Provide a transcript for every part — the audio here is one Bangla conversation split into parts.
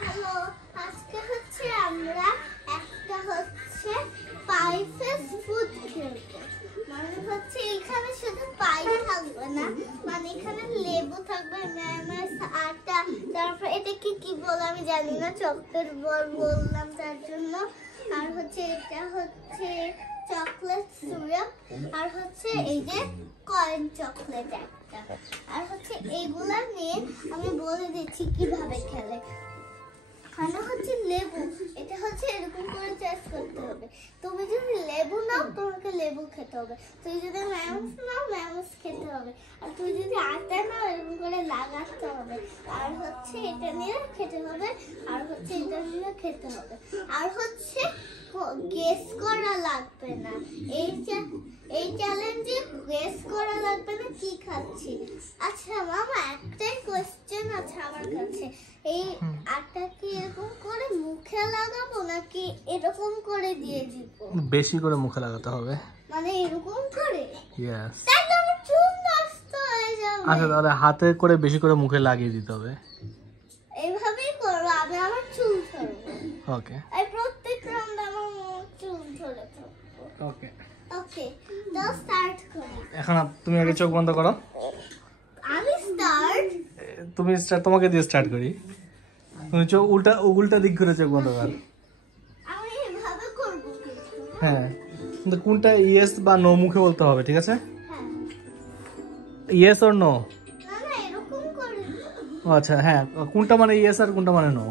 হ্যালো, আজকে হচ্ছে আমরা একটা হচ্ছে পাইসেস ফুড খেলবো। মানে হচ্ছে এখানে শুধু পাই থাকবে না, মানে এখানে লেবু থাকবে, ম্যায়োনিজ, আটা, তারপর এটা কি বলে আমি জানি না, চকলেট বল বললাম তার জন্য। আর হচ্ছে এটা হচ্ছে চকলেট সিরাপ, আর হচ্ছে এই যে কয়েন চকলেট একটা। আর হচ্ছে এগুলা নিয়ে আমি বলে দিচ্ছি কিভাবে খেলে। মানে হচ্ছে লেবু, এটা হচ্ছে এরকম করে চয়েস করতে হবে। তুমি যদি লেবু নাও তোমাকে লেবু খেতে হবে, তুমি যদি ম্যায়োনিজ নাও ম্যায়োনিজ খেতে হবে, আর তুমি যদি আটা নাও এরকম করে লাগাতে হবে। আর হচ্ছে এটা নিয়ে খেতে হবে, আর হচ্ছে এটা নিয়ে খেতে হবে। আর হচ্ছে গেস করা লাগবে না, এই চ্যালেঞ্জে গেস করা লাগবে না কি খাচ্ছি। আচ্ছা মামা, একটাই কোশ্চেন আছে আমার কাছে, এই আটা কি এরকম করে মুখে লাগাবো নাকি এরকম করে দিয়ে দিব? বেশি করে মুখে লাগাতে হবে, মানে এরকম করে? ইয়েস। তাহলে আমার চুল নষ্ট হয়ে যাবে। আচ্ছা তাহলে হাতে করে বেশি করে মুখে লাগিয়ে দিতে হবে। এইভাবেই করবো, আমি আমার চুল ধরবো। ওকে এই প্রত্যেক রাউন্ড আমার চুল ধরে থাকবো। ওকে ওকে, তো স্টার্ট করি। এখন তুমি আগে চোখ বন্ধ করো। আমি স্টার্ট। তুমি তোমাকে দিয়ে স্টার্ট করি। তুমি চোখ উল্টা দিক করে চোখ বন্ধ কর। আমি এভাবে করব। হ্যাঁ, কিন্তু কোনটা ইয়েস বা নো মুখে বলতে হবে, ঠিক আছে? হ্যাঁ, ইয়েস অর নো? না না এরকম করে। আচ্ছা হ্যাঁ, কোনটা মানে ইয়েস আর কোনটা মানে নো?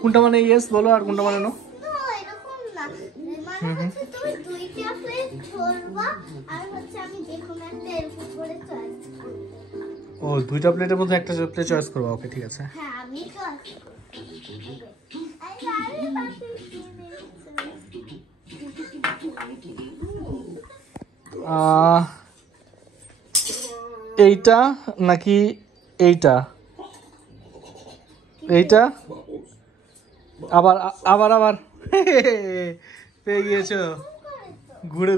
কোনটা মানে ইয়েস বলো আর কোনটা মানে নো? না এরকম না, মানে হচ্ছে তুমি দুইটা প্লেট ধরবা, আর হচ্ছে আমি দেখুন একটা এরকম করে চয়েস করব। ও, দুইটা প্লেটের মধ্যে একটা প্লেট চয়েস করবো। ওকে ঠিক আছে। হ্যাঁ আমি চয়েস এইটা নাকি এইটা? এইটা আবার আবার আবার পেয়ে গিয়েছো,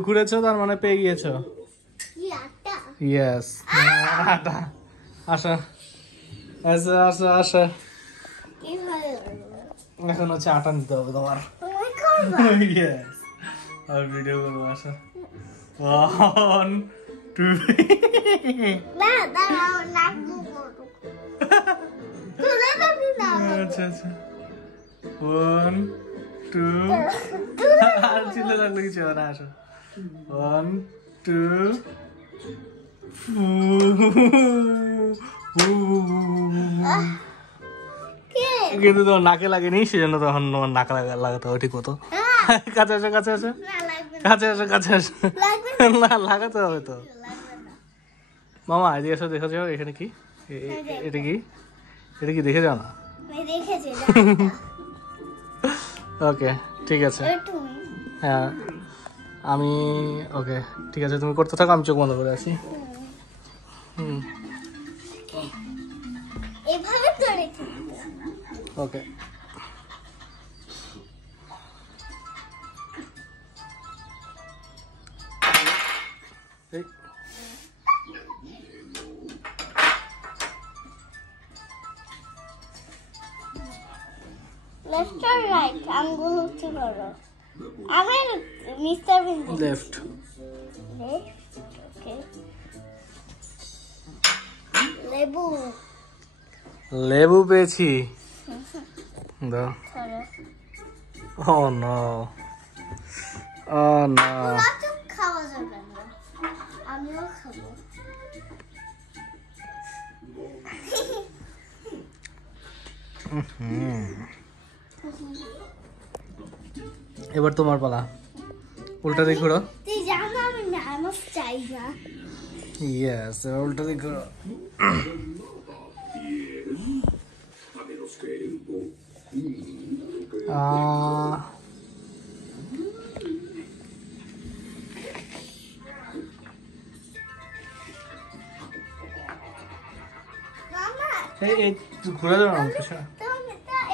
ঘুরেছো, তার মানে পেয়ে গিয়েছো। ইয়েস, আটা। আসা আসা আসা আসা, এখন হচ্ছে আটা নিতে হবে তোমার। ইয়েস, আর ভিডিও করবো। আসা, 1 2 আচ্ছা আচ্ছা, 1 2 আর চিল্লা লাগলো কিছু না। আসো, 1 2 কিন্তু তোমার নাকে লাগেনি, সেজন্য তখন তোমার নাকে লাগাতে হবে। ঠিক মতো কাছে আসো, কাছে আসো, কাছে আসো, কাছে আসো। না লাগাতে হবে তো। মামা এদিকে এসো, দেখো যাও এখানে কি, এটা কি, এটা কি দেখে যাও না? ওকে ঠিক আছে। হ্যাঁ আমি ওকে ঠিক আছে, তুমি করতে থাকো, আমি চোখ বন্ধ করে আছি। এভাবে করে ওকে লেফট আর রাইট আঙ্গুল উঁচু করো। আমি মিস্টার বিন লেফট। ওকে, লেবু লেবু পেয়েছি। দাও। ও নো, ও নো, খাওয়া যাবে না, আমিও খাবো। এবার তোমার পালা, উল্টা দিক ঘোরো। তুই জানো আমি ম্যামস চাই না। ইয়েস, এবার উল্টা দিক ঘোরো। এই ঘুরে যাও না পেছনে।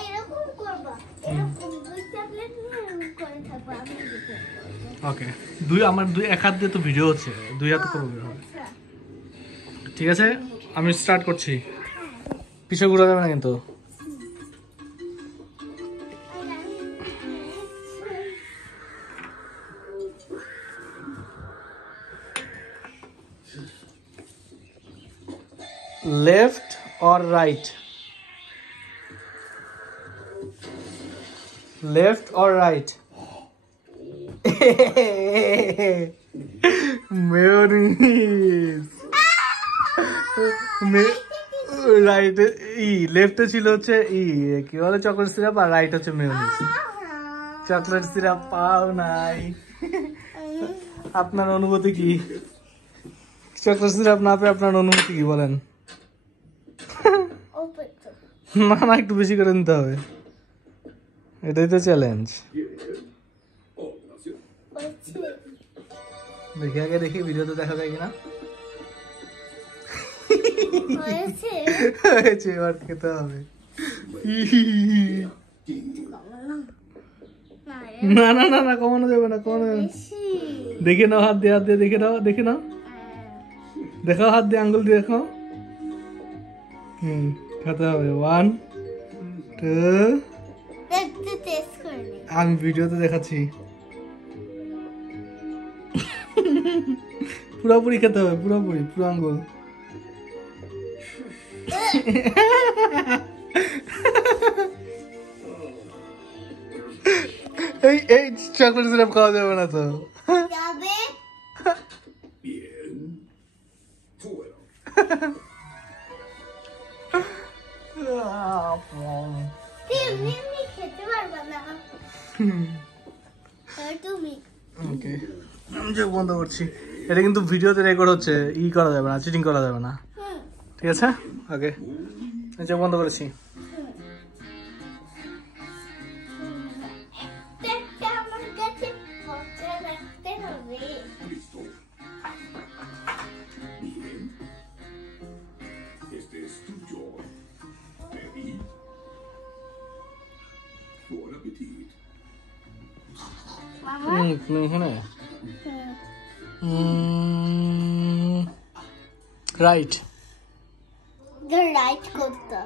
এরকম করবা, এরকম দুইটা প্লেট নিয়ে এরকম করে থাকবা। আমি ওকে, আমার এক হাত দিয়ে তো ভিডিও হচ্ছে, দুই হাতে করবো। ঠিক আছে, আমি স্টার্ট করছি। পিছনে ঘুরে যাবে না কিন্তু। Left or right? Left or right? Mayonnaise. Right লেফটে ছিল হচ্ছে কি বলে চকলেট সিরাপ, আর রাইট হচ্ছে মেয়োনিজ। চকলেট সিরাপ পাও নাই। আপনার অনুভূতি কি? চকলেট সিরাপ না পেয়ে আপনার অনুভূতি কি বলেন? না না, একটু বেশি করে নিতে হবে, এটাই তো চ্যালেঞ্জ। দেখি আগে, দেখি ভিডিওতে দেখা যায় কিনা। হয়েছে, এবার খেতে হবে। না না না না, কমানো যাবে না, কমানো যাবে না। দেখে নাও, হাত দিয়ে, হাত দিয়ে দেখে নাও, দেখে নাও, দেখাও হাত দিয়ে, আঙ্গুল দিয়ে দেখাও। খেতে হবে। 1 2। আমি ভিডিওতে দেখাচ্ছি। পুরোপুরি খেতে হবে, পুরোপুরি, পুরো আঙ্গুল। এই এই চকলেট সিরাপ খাওয়া যাবে না তো। ওকে, আমি চোখ বন্ধ করছি। এটা কিন্তু ভিডিওতে রেকর্ড হচ্ছে, করা যাবে না, চিটিং করা যাবে না, ঠিক আছে? ওকে, আমি চোখ বন্ধ করেছি। রাইট রাইট করতে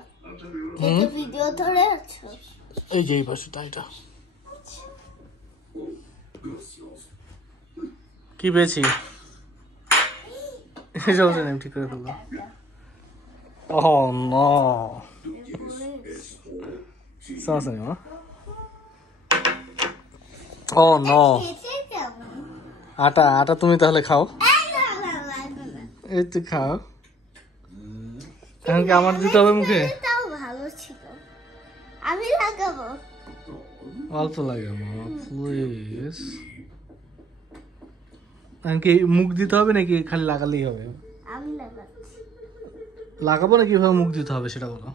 ভিডিও ধরে আছো, এই যে এই পাশেটা, এটা কি পেয়েছি? আমি ঠিক করে ফেলবো। Oh no. Sorry, huh? Oh no. আটা আটা তুমি তাহলে খাও, এই তো খাও। এখন কি আমার দিতে হবে মুখে? ভালো ছিল, আমি লাগাবো। অল্প লাগাবো প্লিজ। এখন কি মুখ দিতে হবে নাকি খালি লাগালেই হবে? আমি লাগাচ্ছি। লাগাবো না, কিভাবে মুখ দিতে হবে সেটা বলো।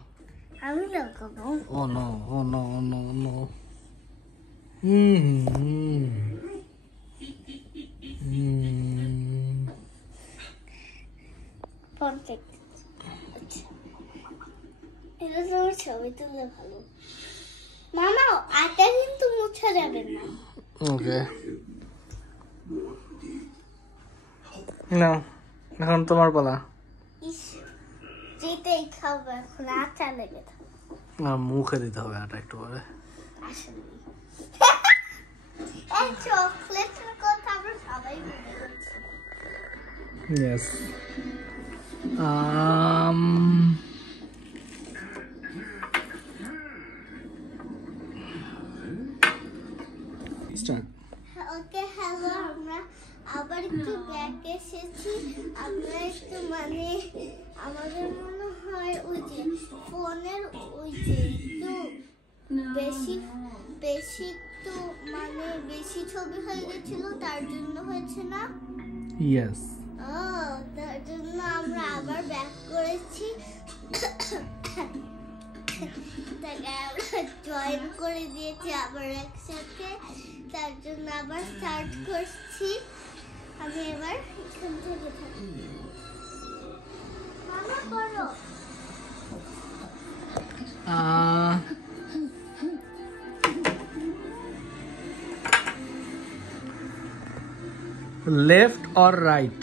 আমি লাগাবো। ও নো, ও নো, ও নো, ও নো। এটা তোমার ছবি তুললে ভালো। মামা, আটা কিন্তু মুছা যাবে না। ওকে, না এখন তোমার পালা। যেটাই খাবো এখন আটা লেগে থাকবে। না, মুখে দিতে হবে আটা একটু পরে। আসলে এই চকলেটের কথা আমরা সবাই ভুলে গেছি। Yes. Start. ওকে, হ্যালো, আমরা আবার একটু ব্যাক এসেছি। আমরা একটু মানে আমাদের মনে হয় ওই যে ফোনের ওই যে একটু বেশি বেশি তো মানে বেশি ছবি হয়ে গেছিল, তার জন্য হয়েছে না? Yes. ও, তার জন্য আমরা আবার ব্যাক করেছি। তাকে আমরা জয়েন করে দিয়েছি আবার একসাথে, তার জন্য আবার স্টার্ট করছি। আমি এবার এখান থেকে থাকি। মামা করো। Left or right?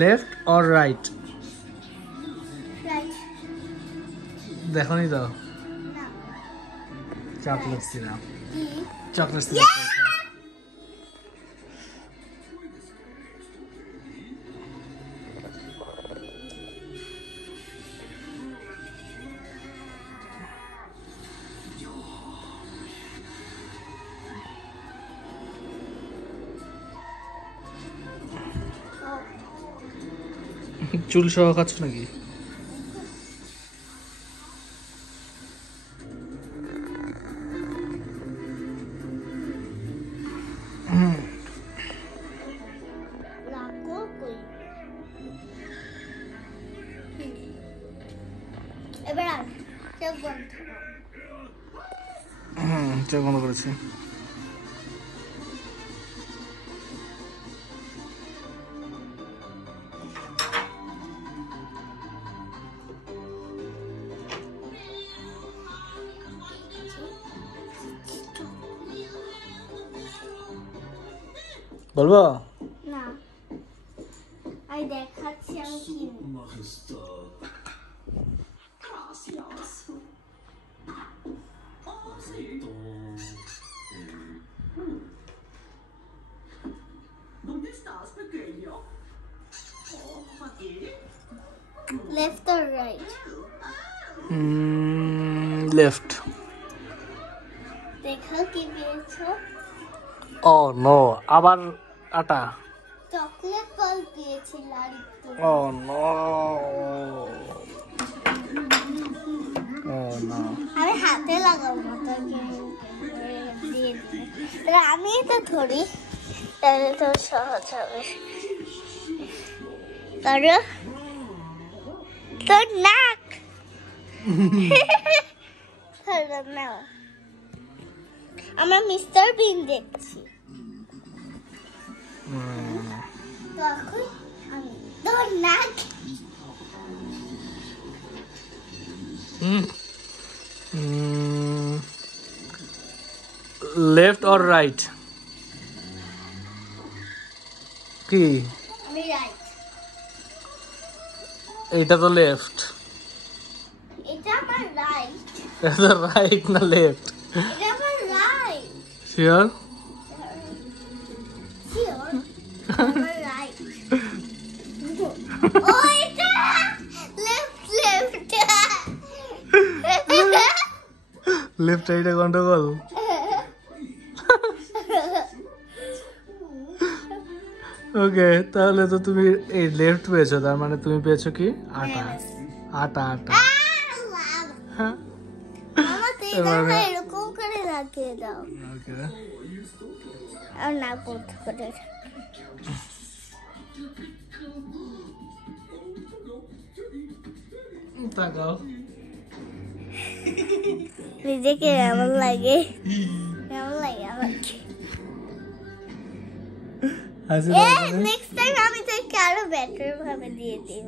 Left or right? Right. দেখো নি তো? না। Chocolate syrup. কি? Chocolate syrup. চুল সহ খাচ্ছ নাকি? চোখ বন্ধ করেছি। বলবো না, আমি দেখাচ্ছি আমি কি। Left or right? Left. দেখো কি পেয়েছো? Oh no, আবার আটা। চকলেট বল দিয়েছিল আর একটু। Oh no. Oh no. আমি হাতে লাগাবো না, দিয়ে দিই। আমি তো ধরি, তাহলে তো সহজ হবে। ধরো তোর নাক। ধরো না, আমরা মিস্টার বিন দেখছি। তখন আমি তোর নাক। Left or right? কি? আমি রাইট। এটা তো লেফট। এটা আমার রাইট। এটা রাইট না লেফট? এটা আমার রাইট। শিওর? শিওর? আমার রাইট। ও এটা লেফট লেফট। লেফট রাইটে গন্ডগোল। ওকে, তাহলে তো তুমি এই লেফট পেয়েছো, তার মানে তুমি পেয়েছো কি? আটা। আটা আটা। হ্যাঁ, এরকম করে লাগিয়ে দাও। ওকে, আর না বন্ধ করে তাকাও। নিজেকে এমন লাগে, এমন লাগে আমাকে। নেক্সট টাইম আমি তোকে আরো বেটার ভাবে দিয়ে দিব।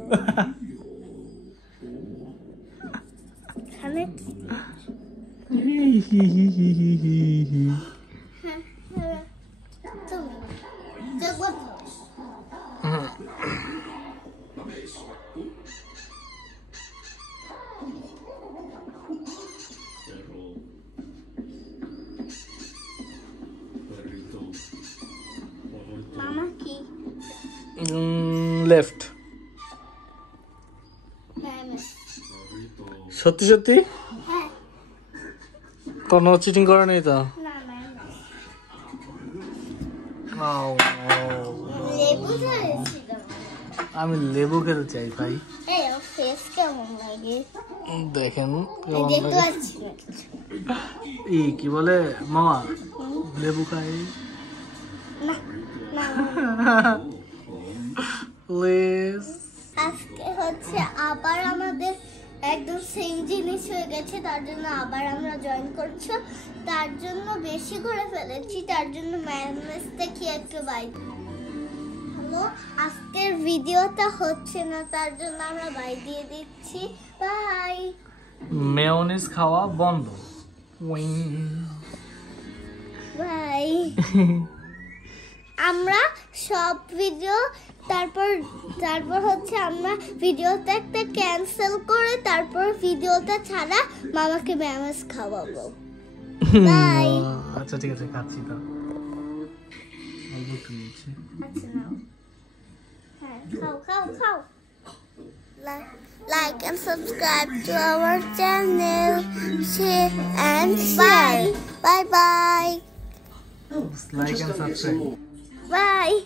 মামা কি? লেফট। সত্যি সত্যি? হ্যাঁ। কোনো চিটিং করে নেই তো? না না লেবু আমি লেবু খেতে চাই ভাই। ফেস কেমন লাগে দেখেন। দেখতে পাচ্ছি কি বলে মামা, লেবু খাই না না। আজকে হচ্ছে আবার আমাদের একদম সেম জিনিস হয়ে গেছে, তার জন্য আবার আমরা জয়েন করছি, তার জন্য বেশি করে ফেলেছি, তার জন্য ম্যায়োনিজ থেকে একটু বাই। হ্যালো, আজকের ভিডিওটা হচ্ছে না, তার জন্য আমরা বাই দিয়ে দিচ্ছি। বাই। মেয়োনিজ খাওয়া বন্ধ। বাই। আমরা সব ভিডিও তারপর হচ্ছে আমরা ভিডিওটা একটা ক্যান্সেল করে তারপর ভিডিওটা ছাড়া মামাকে ম্যায়োনিজ খাওয়াবো। বাই। আচ্ছা ঠিক আছে, খাচ্ছি তো। আচ্ছা নাও। হ্যাঁ, খাও। Like and subscribe to our channel. Share and bye. Bye. Like and subscribe. Bye.